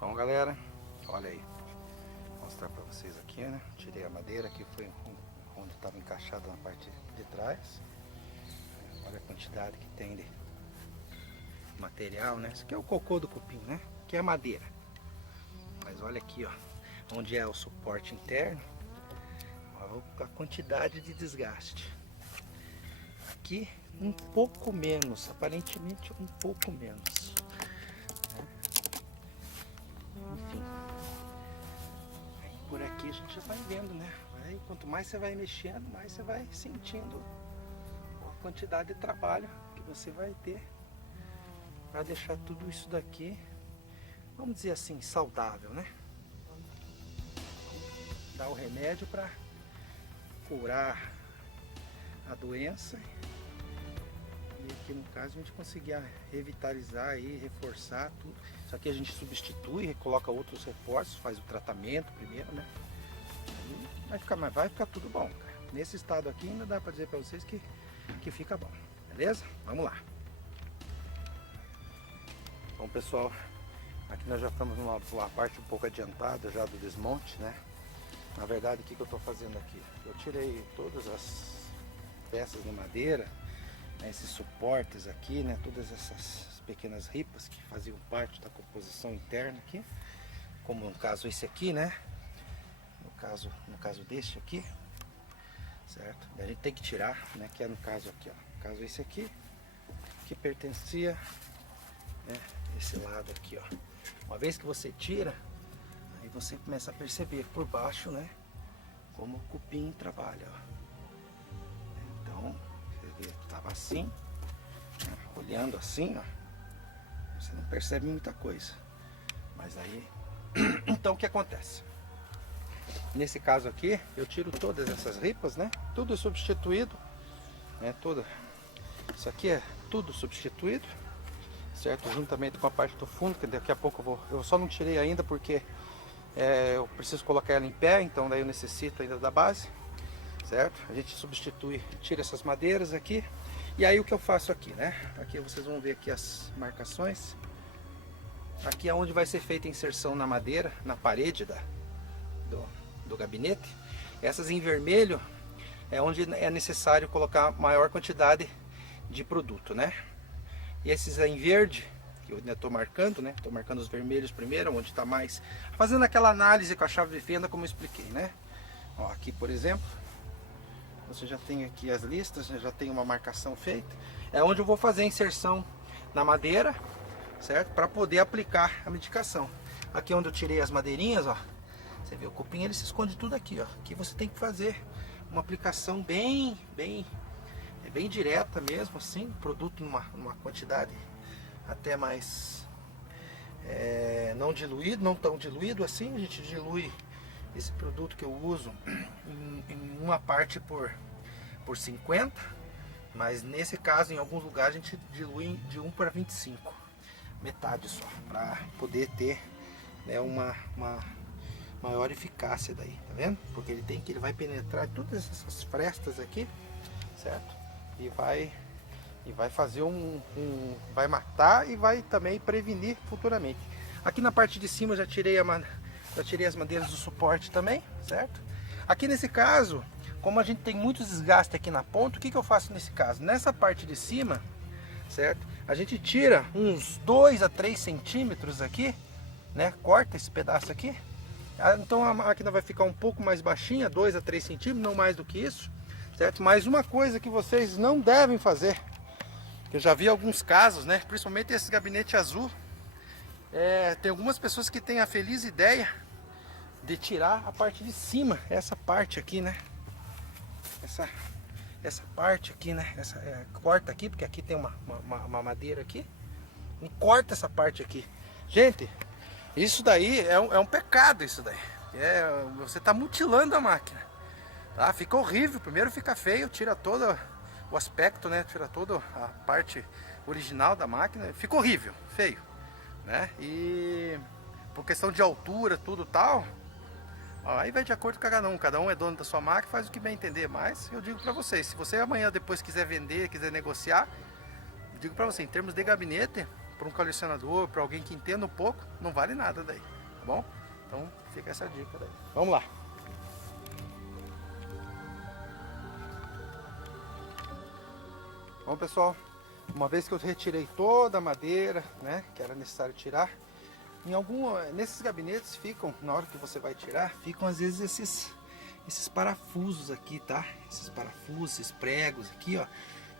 Bom, galera, olha aí, vou mostrar para vocês aqui, né? Tirei a madeira, aqui foi onde estava encaixada na parte de trás. Olha a quantidade que tem de material, né? Isso aqui é o cocô do cupim, né? Que é a madeira. Mas olha aqui, ó, onde é o suporte interno, olha a quantidade de desgaste. Aqui um pouco menos, aparentemente um pouco menos. Enfim, por aqui a gente já vai vendo, né? Aí, quanto mais você vai mexendo, mais você vai sentindo a quantidade de trabalho que você vai ter para deixar tudo isso daqui, vamos dizer assim, saudável, né? Dar o remédio para curar a doença e aqui no caso a gente conseguir revitalizar e reforçar tudo. Isso aqui a gente substitui, coloca outros reforços, faz o tratamento primeiro, né? E vai ficar tudo bom, cara. Nesse estado aqui ainda dá para dizer para vocês que fica bom, beleza? Vamos lá. Bom, pessoal, aqui nós já estamos numa parte um pouco adiantada já do desmonte, né? Na verdade, o que eu estou fazendo aqui? Eu tirei todas as peças de madeira, né, esses suportes aqui, né? Todas essas pequenas ripas que faziam parte da composição interna aqui, como no caso esse aqui, né? No caso deste aqui, certo? A gente tem que tirar, né? Que é no caso aqui, ó. No caso esse aqui, que pertencia, né, esse lado aqui, ó. Uma vez que você tira, aí você começa a perceber por baixo, né, como o cupim trabalha, ó. Então, você vê, tava assim, né, olhando assim, ó, você não percebe muita coisa. Mas aí, então o que acontece? Nesse caso aqui, eu tiro todas essas ripas, né? Tudo substituído, né? Isso aqui é tudo substituído, certo? Juntamente com a parte do fundo, que daqui a pouco eu só não tirei ainda porque eu preciso colocar ela em pé, então daí eu necessito ainda da base, certo? A gente substitui, tira essas madeiras aqui, e aí o que eu faço aqui, né? Aqui vocês vão ver aqui as marcações. Aqui é onde vai ser feita a inserção na madeira, na parede do gabinete. Essas em vermelho é onde é necessário colocar maior quantidade de produto, né? E esses em verde, que eu estou marcando, né? Estou marcando os vermelhos primeiro, onde está mais... Fazendo aquela análise com a chave de fenda, como eu expliquei, né? Ó, aqui, por exemplo, você já tem aqui as listas, já tem uma marcação feita. É onde eu vou fazer a inserção na madeira, certo? Para poder aplicar a medicação. Aqui onde eu tirei as madeirinhas, ó. Você vê, o cupim ele se esconde tudo aqui, ó. Aqui você tem que fazer uma aplicação bem direta mesmo, assim, produto numa quantidade até mais não diluído, não tão diluído assim. A gente dilui esse produto que eu uso em uma parte por 50, mas nesse caso em alguns lugares a gente dilui de 1 para 25, metade só, para poder ter, né, uma maior eficácia daí, tá vendo? Porque ele vai penetrar todas essas frestas aqui, certo? E vai fazer vai matar e vai também prevenir futuramente. Aqui na parte de cima eu já tirei as madeiras do suporte também, certo? Aqui nesse caso, como a gente tem muito desgaste aqui na ponta, o que eu faço nesse caso? Nessa parte de cima, certo? A gente tira uns 2 a 3 centímetros aqui, né? Corta esse pedaço aqui. Então a máquina vai ficar um pouco mais baixinha, 2 a 3 centímetros, não mais do que isso, certo? Mas uma coisa que vocês não devem fazer, que eu já vi alguns casos, né? Principalmente esse gabinete azul, tem algumas pessoas que têm a feliz ideia de tirar a parte de cima, essa parte aqui, né? Essa parte aqui, né? Corta aqui, porque aqui tem uma madeira aqui, e corta essa parte aqui. Gente, isso daí é um pecado, isso daí. Você está mutilando a máquina, tá? Fica horrível, primeiro fica feio, tira todo o aspecto, né? Tira toda a parte original da máquina, fica horrível, feio, né? E por questão de altura, tudo tal, ó, aí vai de acordo com cada um é dono da sua máquina, faz o que bem entender. Mas eu digo para vocês, se você amanhã depois quiser vender, quiser negociar, eu digo para você, em termos de gabinete, para um colecionador, para alguém que entenda um pouco, não vale nada daí, tá bom? Então fica essa dica daí. Vamos lá. Bom, pessoal, uma vez que eu retirei toda a madeira, né, que era necessário tirar, nesses gabinetes ficam, na hora que você vai tirar, ficam às vezes esses parafusos aqui, tá? Esses parafusos, esses pregos aqui, ó,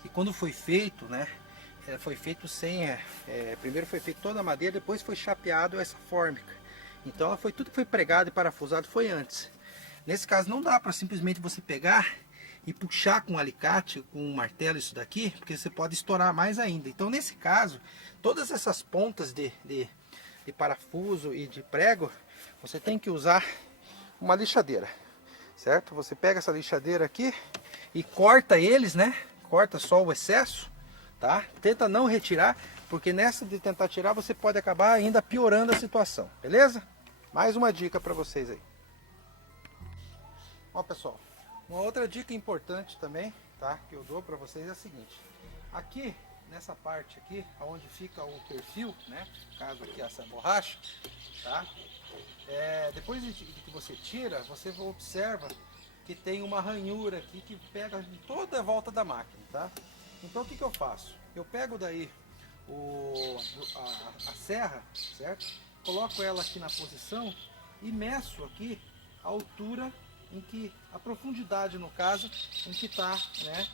que quando foi feito, né, foi feito primeiro foi feito toda a madeira, depois foi chapeado essa fórmica. Então tudo que foi pregado e parafusado foi antes. Nesse caso não dá para simplesmente você pegar e puxar com um alicate, com um martelo isso daqui, porque você pode estourar mais ainda. Então nesse caso, todas essas pontas de parafuso e de prego, você tem que usar uma lixadeira, certo? Você pega essa lixadeira aqui e corta eles, né? Corta só o excesso, tá? Tenta não retirar, porque nessa de tentar tirar você pode acabar ainda piorando a situação, beleza? Mais uma dica para vocês aí. Ó, pessoal, uma outra dica importante também, tá? Que eu dou para vocês é a seguinte: aqui nessa parte aqui, onde fica o perfil, né? No caso aqui essa borracha, tá? Depois de que você tira, você observa que tem uma ranhura aqui que pega em toda a volta da máquina, tá? Então o que eu faço? Eu pego daí a serra, certo? Coloco ela aqui na posição e meço aqui a altura em que, a profundidade no caso, em que está, né?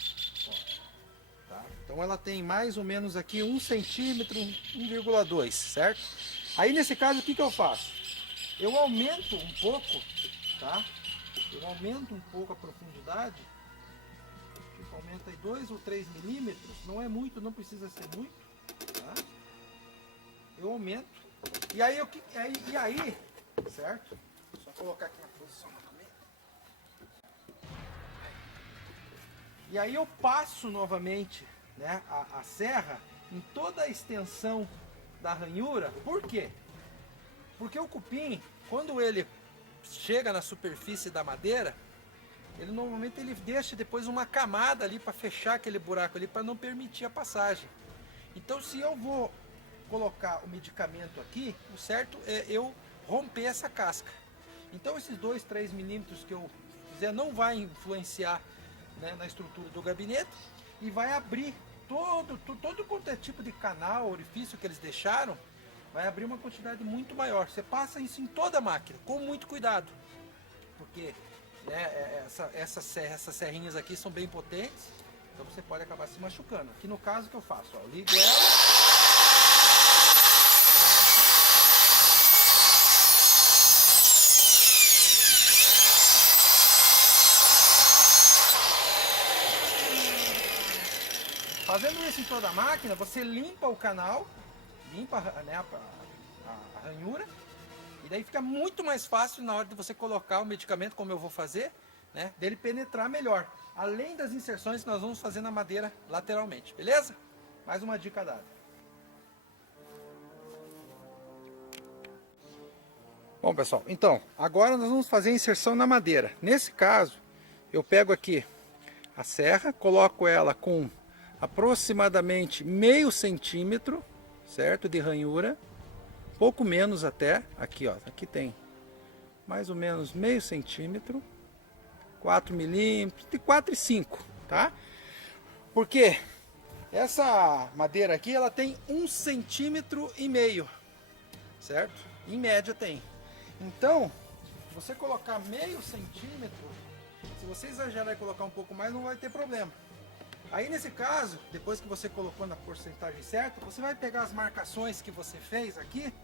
Ó, tá? Então ela tem mais ou menos aqui 1 centímetro, 1,2, certo? Aí nesse caso o que eu faço? Eu aumento um pouco, tá? Eu aumento um pouco a profundidade, tipo, aumenta aí 2 ou 3 milímetros, não é muito, não precisa ser muito, tá? Eu aumento, e aí, certo? Só colocar aqui na posição novamente. E aí eu passo novamente, né, a serra em toda a extensão da ranhura. Por quê? Porque o cupim, quando ele chega na superfície da madeira, normalmente ele deixa depois uma camada ali para fechar aquele buraco ali, para não permitir a passagem. Então se eu vou colocar o medicamento aqui, o certo é eu romper essa casca. Então esses 2, 3 milímetros que eu fizer não vai influenciar, né, na estrutura do gabinete, e vai abrir todo quanto é tipo de canal, orifício que eles deixaram, vai abrir uma quantidade muito maior. Você passa isso em toda a máquina, com muito cuidado, porque, né, essas serrinhas aqui são bem potentes, então você pode acabar se machucando. Aqui no caso que eu faço, ó, eu ligo ela. Fazendo isso em toda a máquina, você limpa o canal, limpa, né, a ranhura, e daí fica muito mais fácil na hora de você colocar o medicamento, como eu vou fazer, né, dele penetrar melhor. Além das inserções que nós vamos fazer na madeira lateralmente, beleza? Mais uma dica dada. Bom, pessoal, então, agora nós vamos fazer a inserção na madeira. Nesse caso, eu pego aqui a serra, coloco ela com aproximadamente meio centímetro, certo, de ranhura, pouco menos até, aqui ó, aqui tem mais ou menos meio centímetro, 4 milímetros, de 4,5, tá? Porque essa madeira aqui, ela tem 1,5 centímetro, certo? Em média tem. Então, você colocar meio centímetro, se você exagerar e colocar um pouco mais, não vai ter problema. Aí nesse caso, depois que você colocou na porcentagem certa, você vai pegar as marcações que você fez aqui,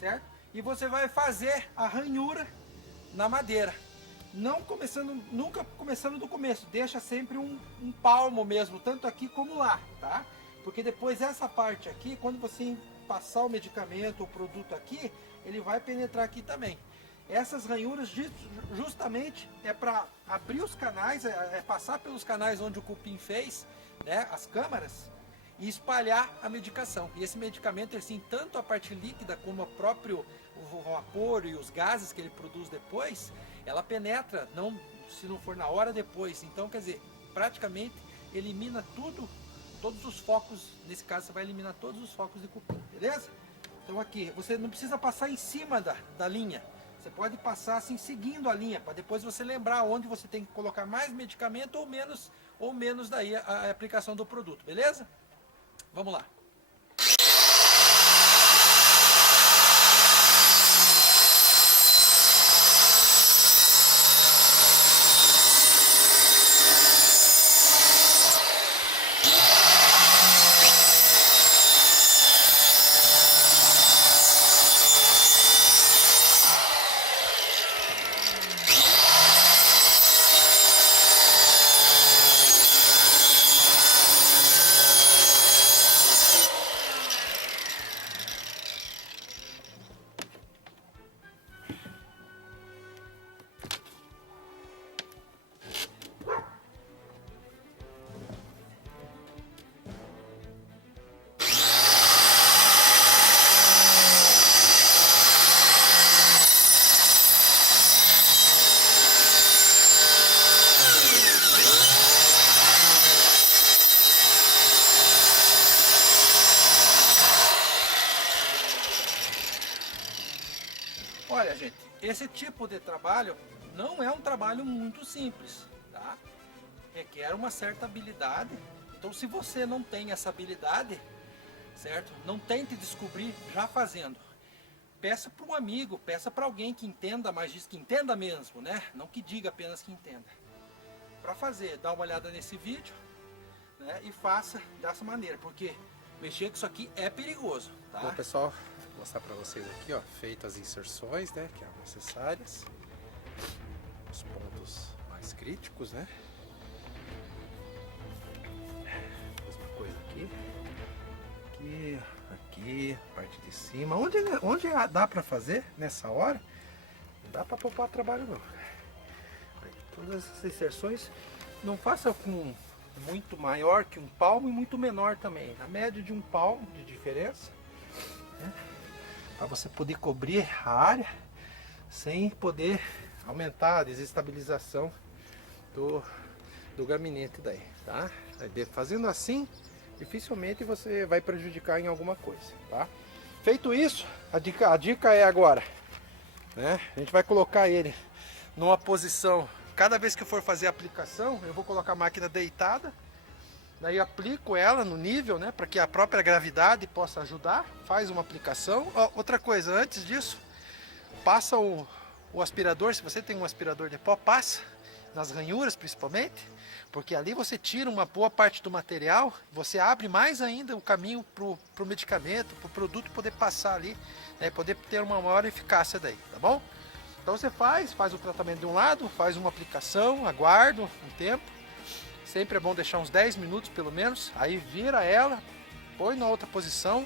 certo? E você vai fazer a ranhura na madeira. Nunca começando do começo, deixa sempre um palmo mesmo, tanto aqui como lá, tá? Porque depois essa parte aqui, quando você passar o medicamento, o produto aqui, ele vai penetrar aqui também. Essas ranhuras justamente é para abrir os canais, passar pelos canais onde o cupim fez, né, as câmaras, e espalhar a medicação. E esse medicamento, assim, tanto a parte líquida como o próprio vapor e os gases que ele produz depois, ela penetra, se não for na hora, depois. Então, quer dizer, praticamente elimina todos os focos, nesse caso você vai eliminar todos os focos de cupim, beleza? Então aqui, você não precisa passar em cima da linha, você pode passar assim seguindo a linha, para depois você lembrar onde você tem que colocar mais medicamento ou menos daí a aplicação do produto, beleza? Vamos lá. Olha, gente, esse tipo de trabalho não é um trabalho muito simples, tá? Requer uma certa habilidade. Então, se você não tem essa habilidade, certo? Não tente descobrir já fazendo. Peça para um amigo, peça para alguém que entenda mais disso, que entenda mesmo, né? Não que diga apenas que entenda. Para fazer, dá uma olhada nesse vídeo, né? E faça dessa maneira, porque mexer com isso aqui é perigoso, tá? Bom, pessoal, vou mostrar para vocês aqui, ó, feitas as inserções, né, que eram necessárias, os pontos mais críticos, né? Mesma coisa aqui, aqui, parte de cima, onde dá para fazer nessa hora, não dá para poupar trabalho não. Todas essas inserções, não faça com muito maior que um palmo e muito menor também, na média de um palmo de diferença, né? Para você poder cobrir a área sem poder aumentar a desestabilização do gabinete daí, tá? Fazendo assim, dificilmente você vai prejudicar em alguma coisa, tá? Feito isso, a dica é agora, né? A gente vai colocar ele numa posição, cada vez que eu for fazer a aplicação, eu vou colocar a máquina deitada, daí aplico ela no nível, né, para que a própria gravidade possa ajudar, faz uma aplicação. Outra coisa, antes disso, passa o aspirador, se você tem um aspirador de pó, passa nas ranhuras principalmente, porque ali você tira uma boa parte do material, você abre mais ainda o caminho para o medicamento, para o produto poder passar ali, né, poder ter uma maior eficácia daí, tá bom? Então você faz o tratamento de um lado, faz uma aplicação, aguarda um tempo, sempre é bom deixar uns 10 minutos pelo menos, aí vira ela, põe na outra posição,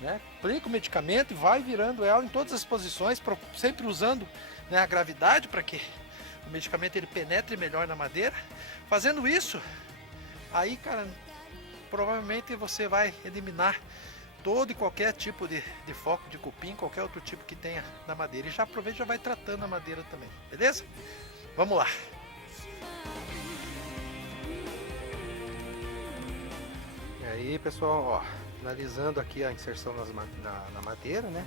né, aplica o medicamento e vai virando ela em todas as posições, sempre usando, né, a gravidade para que o medicamento ele penetre melhor na madeira. Fazendo isso, aí, cara, provavelmente você vai eliminar todo e qualquer tipo de foco de cupim, qualquer outro tipo que tenha na madeira. E já aproveita e já vai tratando a madeira também, beleza? Vamos lá! E aí, pessoal, ó, finalizando aqui a inserção na madeira, né?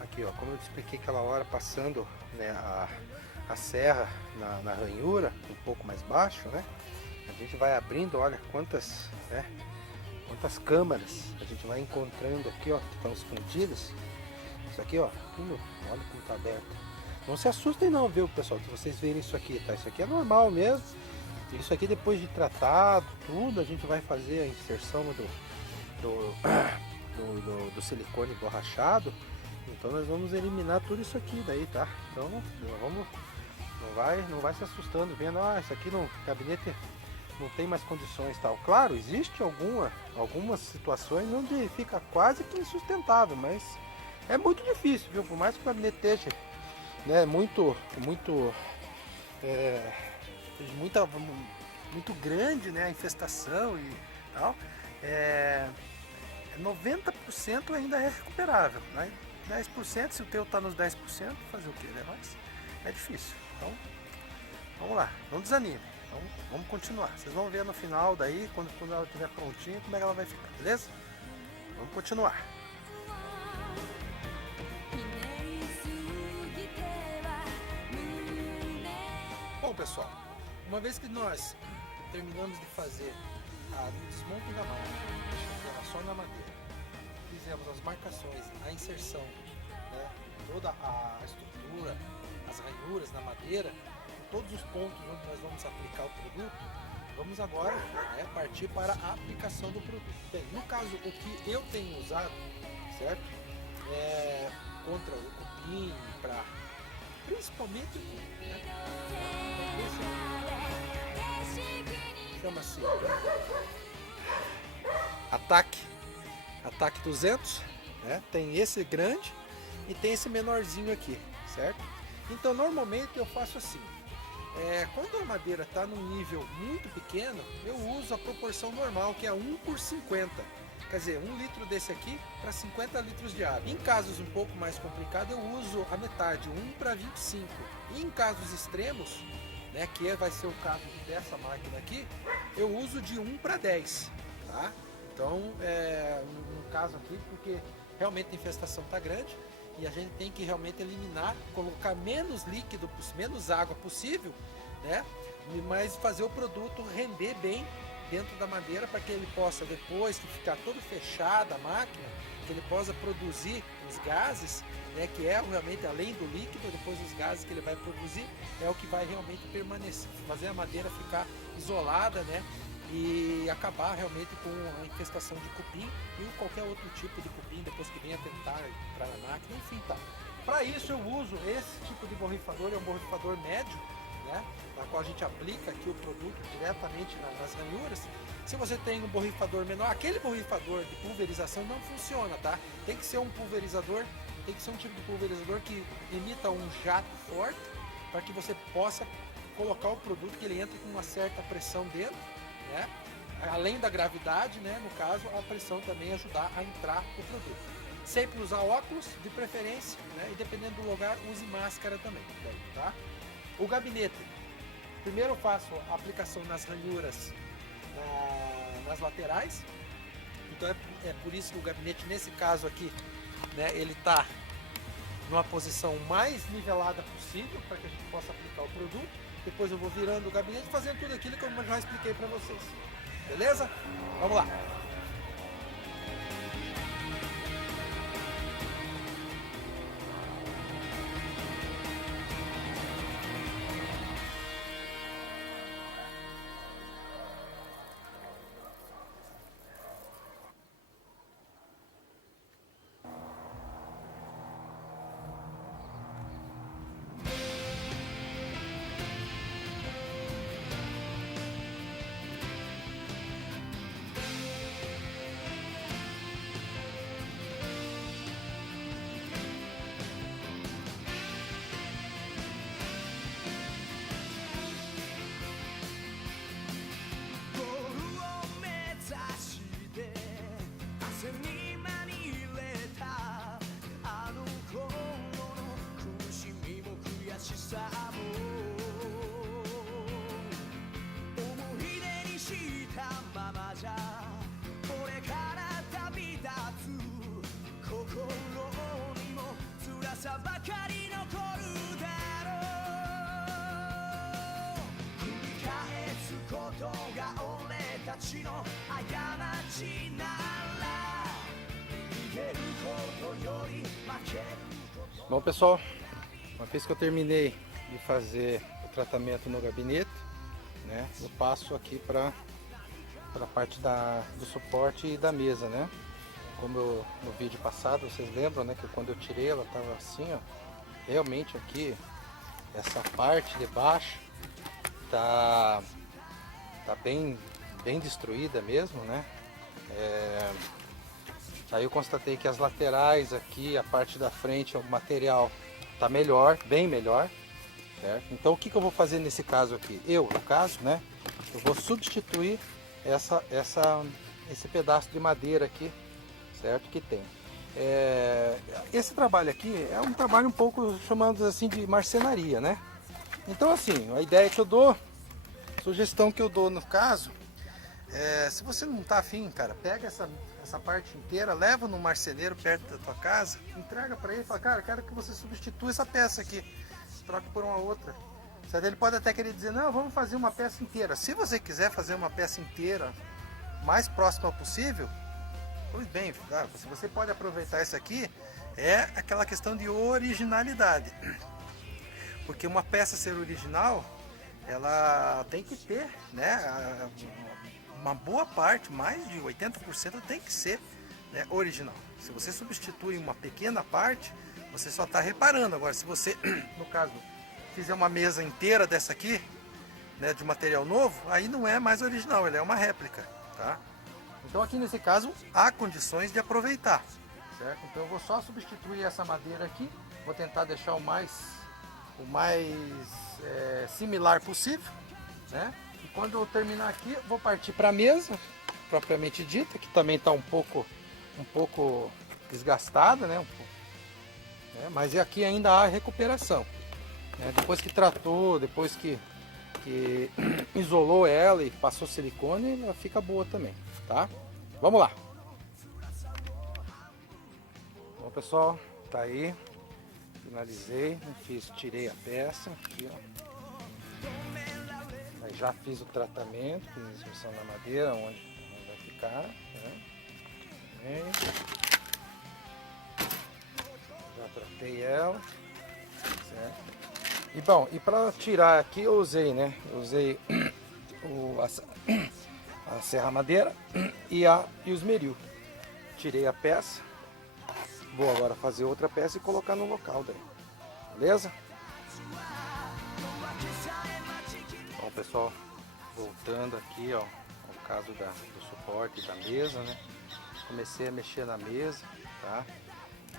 Aqui, ó, como eu te expliquei aquela hora, passando, né, a serra na ranhura, um pouco mais baixo, né? A gente vai abrindo, olha quantas, né, quantas câmaras a gente vai encontrando aqui, ó, que estão escondidas. Isso aqui, ó, tudo, olha como tá aberto. Não se assustem não, viu, pessoal, se vocês verem isso aqui, tá? Isso aqui é normal mesmo. Isso aqui, depois de tratado, tudo, a gente vai fazer a inserção do silicone borrachado. Então nós vamos eliminar tudo isso aqui daí, tá? Então não vai se assustando vendo, isso aqui no gabinete não tem mais condições, tal. Claro, existe algumas situações onde fica quase que insustentável, mas é muito difícil, viu? Por mais que o gabinete esteja, né, muito grande, né, a infestação e tal, 90% ainda é recuperável, né? 10%, se o teu está nos 10%, fazer o que, né? Mas é difícil. Então, vamos lá, não desanime. Então vamos continuar. Vocês vão ver no final daí, quando ela estiver prontinha, como é que ela vai ficar, beleza? Vamos continuar. Bom, pessoal, uma vez que nós terminamos de fazer o desmonte da máquina, que era só na madeira, fizemos as marcações, a inserção, né, toda a estrutura, as ranhuras na madeira, em todos os pontos onde nós vamos aplicar o produto, vamos agora, né, partir para a aplicação do produto. Bem, no caso, o que eu tenho usado, certo, é contra o cupim, para principalmente, né, chama-se Ataque 200, né? Tem esse grande e tem esse menorzinho aqui, certo? Então normalmente eu faço assim, quando a madeira está num nível muito pequeno, eu uso a proporção normal, que é 1/50. Quer dizer, 1 litro desse aqui para 50 litros de água. Em casos um pouco mais complicados, eu uso a metade, 1/25. E em casos extremos, né, que vai ser o caso dessa máquina aqui, eu uso de 1/10, tá? Então, no caso aqui, porque realmente a infestação está grande e a gente tem que realmente eliminar, colocar menos líquido, menos água possível, né? Mas fazer o produto render bem dentro da madeira para que ele possa, depois que ficar todo fechado a máquina, que ele possa produzir os gases, né, que é realmente além do líquido, depois os gases que ele vai produzir é o que vai realmente permanecer, fazer a madeira ficar isolada, né, e acabar realmente com a infestação de cupim e qualquer outro tipo de cupim depois que venha tentar entrar na máquina, enfim, tá. Para isso eu uso esse tipo de borrifador, é um borrifador médio, né, na qual a gente aplica aqui o produto diretamente nas ranhuras. Se você tem um borrifador menor, aquele borrifador de pulverização não funciona, tá? Tem que ser um pulverizador, tem que ser um tipo de pulverizador que emita um jato forte para que você possa colocar o produto, que ele entre com uma certa pressão dentro, né? Além da gravidade, né? No caso, a pressão também ajudar a entrar o produto. Sempre usar óculos, de preferência, né? E dependendo do lugar, use máscara também, tá? O gabinete. Primeiro eu faço a aplicação nas ranhuras, nas laterais. Então é por isso que o gabinete, nesse caso aqui, né, ele está numa posição mais nivelada possível para que a gente possa aplicar o produto. Depois eu vou virando o gabinete, fazendo tudo aquilo que eu já expliquei para vocês. Beleza? Vamos lá! Bom, pessoal, uma vez que eu terminei de fazer o tratamento no gabinete, né, eu passo aqui para a parte do suporte e da mesa, né? Como no vídeo passado, vocês lembram, né, que quando eu tirei ela estava assim, ó, realmente aqui, essa parte de baixo tá bem destruída mesmo, né? Aí eu constatei que as laterais aqui, a parte da frente, o material tá melhor, bem melhor, certo? Então o que eu vou fazer nesse caso aqui? No caso, né, eu vou substituir esse pedaço de madeira aqui, certo? Que tem. Esse trabalho aqui é um trabalho um pouco, chamamos assim, de marcenaria, né? Então assim, a ideia que eu dou Sugestão que eu dou no caso, se você não tá afim, cara, pega essa parte inteira, leva no marceneiro perto da tua casa, entrega para ele e fala, cara, quero que você substitua essa peça aqui, troque por uma outra. Certo? Ele pode até querer dizer, não, vamos fazer uma peça inteira. Se você quiser fazer uma peça inteira mais próxima possível, pois bem, tá? Você pode aproveitar isso aqui, é aquela questão de originalidade. Porque uma peça ser original, ela tem que ter, né, uma boa parte, mais de 80% tem que ser, né, original. Se você substitui uma pequena parte, você só está reparando. Agora, se você, no caso, fizer uma mesa inteira dessa aqui, né, de material novo, aí não é mais original, ele é uma réplica, tá? Então aqui nesse caso há condições de aproveitar, certo? Então eu vou só substituir essa madeira aqui, vou tentar deixar o mais similar possível, né? E quando eu terminar aqui, vou partir para a mesa propriamente dita, que também está um pouco desgastada, né? Mas aqui ainda há recuperação, né? Depois que tratou, depois que isolou ela e passou silicone, ela fica boa também, tá? Vamos lá. Bom, pessoal, tá aí. Finalizei, tirei a peça aqui, ó. Aí já fiz o tratamento, fiz a inserção na madeira, onde vai ficar, né? Já tratei ela, certo? E bom, e para tirar aqui eu usei, né? Eu usei a serra madeira e o esmeril. Tirei a peça. Vou agora fazer outra peça e colocar no local daí. Beleza? Bom, pessoal, voltando aqui, ó, ao caso do suporte da mesa, né? Comecei a mexer na mesa, tá?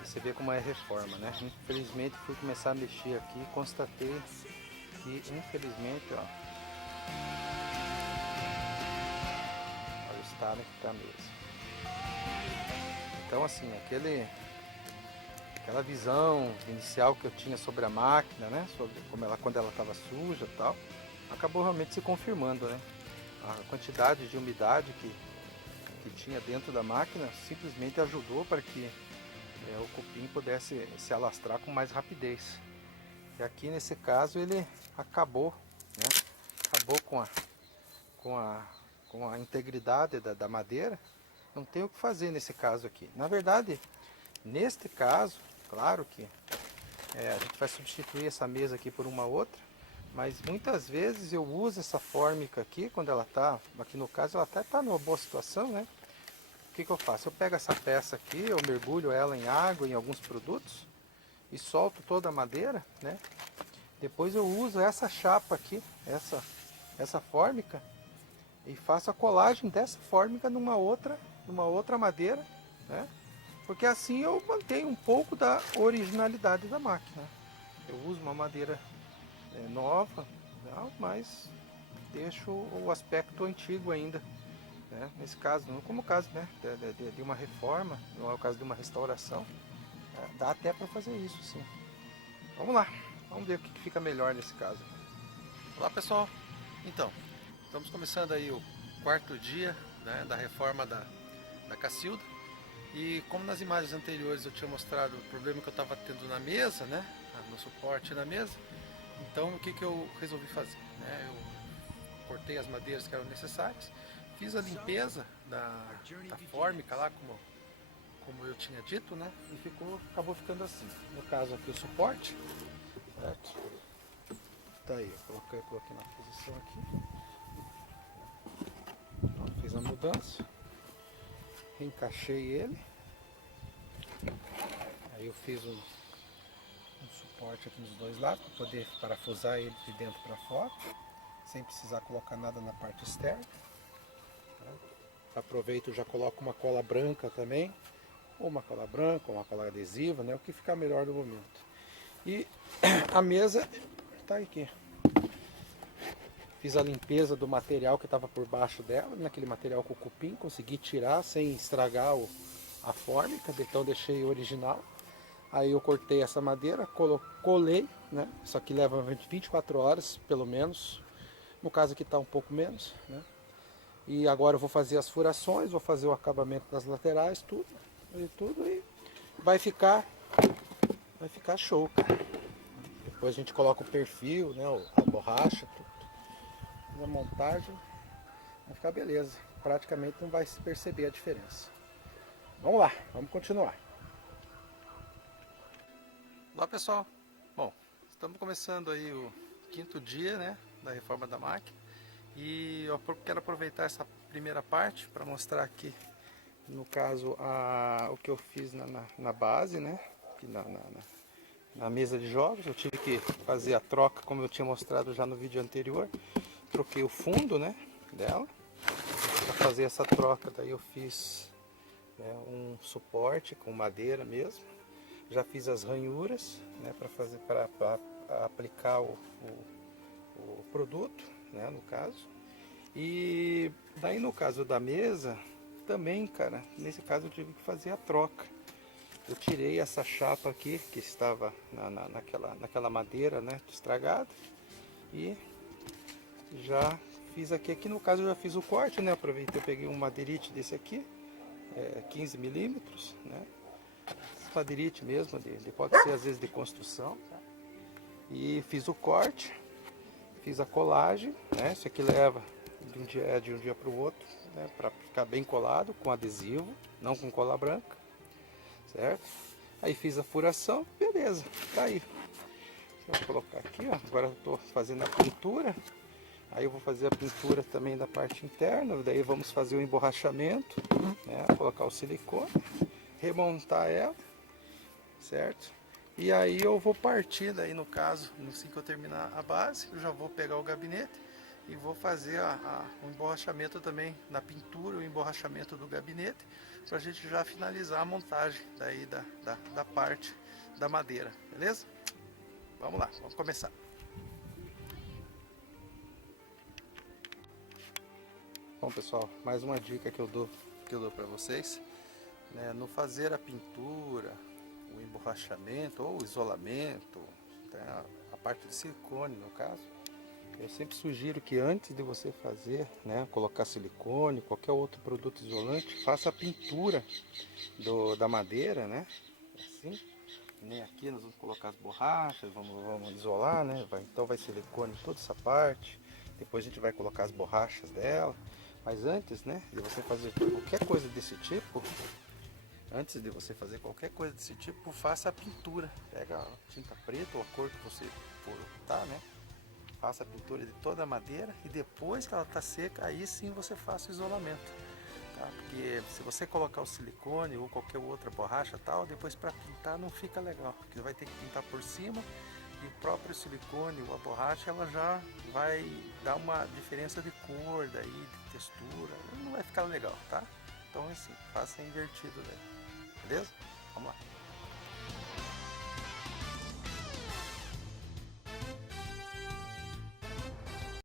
E você vê como é reforma, né? Infelizmente fui começar a mexer aqui e constatei que, infelizmente, ó, olha o estado que tá a mesa. Então, assim, aquela visão inicial que eu tinha sobre a máquina, né, sobre quando ela estava suja e tal, acabou realmente se confirmando, né? A quantidade de umidade que tinha dentro da máquina simplesmente ajudou para que o cupim pudesse se alastrar com mais rapidez. E aqui nesse caso ele acabou, né? Acabou com a integridade da madeira. Não tem o que fazer nesse caso aqui. Na verdade, neste caso, claro que a gente vai substituir essa mesa aqui por uma outra, mas muitas vezes eu uso essa fórmica aqui, quando ela está, aqui no caso ela até está numa boa situação, né? O que eu faço? Eu pego essa peça aqui, eu mergulho ela em água, em alguns produtos, e solto toda a madeira, né? Depois eu uso essa chapa aqui, essa fórmica, e faço a colagem dessa fórmica numa outra madeira, né? Porque assim eu mantenho um pouco da originalidade da máquina. Eu uso uma madeira nova, não, mas deixo o aspecto antigo ainda, né? Nesse caso, não como o caso, né, de uma reforma, não é o caso de uma restauração, dá até para fazer isso, sim. Vamos lá, vamos ver o que fica melhor nesse caso. Olá, pessoal, então estamos começando aí o 4º dia, né, da reforma da Cacilda. E como nas imagens anteriores eu tinha mostrado o problema que eu estava tendo na mesa, né, no suporte na mesa, então o que eu resolvi fazer? Eu cortei as madeiras que eram necessárias, fiz a limpeza da fórmica lá, como eu tinha dito, né, e acabou ficando assim. No caso aqui o suporte, certo? Tá aí, eu coloquei na posição aqui. Então, fiz a mudança. Encaixei ele, aí eu fiz um suporte aqui nos dois lados para poder parafusar ele de dentro para fora, sem precisar colocar nada na parte externa. Aproveito, já coloco uma cola branca também, ou uma cola branca, ou uma cola adesiva, né? O que ficar melhor no momento. E a mesa está aqui. Fiz a limpeza do material que estava por baixo dela, naquele material com cupim, consegui tirar sem estragar a fórmica, então deixei original. Aí eu cortei essa madeira, colei, né? Isso aqui leva 24 horas, pelo menos, No caso aqui está um pouco menos, né? E agora eu vou fazer as furações, vou fazer o acabamento das laterais, tudo e vai ficar show, cara. Depois a gente coloca o perfil, né, a borracha, tudo. Na montagem vai ficar beleza. Praticamente não vai se perceber a diferença. Vamos lá, vamos continuar. Olá pessoal, bom, estamos começando aí o 5º dia, né, da reforma da máquina e eu quero aproveitar essa primeira parte para mostrar aqui, no caso, o que eu fiz na base, né, aqui na mesa de jogos. Eu tive que fazer a troca, como eu tinha mostrado já no vídeo anterior. Troquei o fundo, né, dela. Para fazer essa troca, daí eu fiz um suporte com madeira mesmo. Já fiz as ranhuras, né, para aplicar o produto, né, no caso. E daí no caso da mesa, também, cara, nesse caso eu tive que fazer a troca. Eu tirei essa chapa aqui, que estava naquela madeira, né, estragada, e já fiz aqui no caso eu já fiz o corte, né, aproveitei, eu peguei um madeirite desse aqui, 15 milímetros, né, madeirite mesmo, pode ser às vezes de construção, tá? E fiz o corte, fiz a colagem, né, isso aqui leva de um dia para o outro, né, para ficar bem colado, com adesivo, não com cola branca, certo? Aí fiz a furação, beleza, tá aí. Vou colocar aqui, ó. Agora eu estou fazendo a pintura. Aí eu vou fazer a pintura também da parte interna. Daí vamos fazer o emborrachamento, né? Colocar o silicone, remontar ela, certo? E aí eu vou partir daí, no caso, assim que eu terminar a base, eu já vou pegar o gabinete e vou fazer o emborrachamento também na pintura, o emborrachamento do gabinete, para a gente já finalizar a montagem daí da parte da madeira, beleza? Vamos lá, vamos começar. Bom pessoal, mais uma dica que eu dou para vocês, né? No fazer a pintura, o emborrachamento ou o isolamento, né? A parte de silicone no caso, eu sempre sugiro que antes de você fazer, né, colocar silicone, qualquer outro produto isolante, faça a pintura da madeira, né, assim. Nem aqui nós vamos colocar as borrachas, vamos isolar, né, então vai silicone toda essa parte, depois a gente vai colocar as borrachas dela, mas antes, né, de você fazer qualquer coisa desse tipo, faça a pintura, pega a tinta preta ou a cor que você for optar, né, faça a pintura de toda a madeira e depois que ela está seca, aí sim você faça o isolamento, tá? Porque se você colocar o silicone ou qualquer outra borracha tal, depois para pintar não fica legal, porque você vai ter que pintar por cima e o próprio silicone ou a borracha ela já vai dar uma diferença de cor, daí de textura, não vai ficar legal, tá? Então assim, faça invertido daí, beleza? Vamos lá.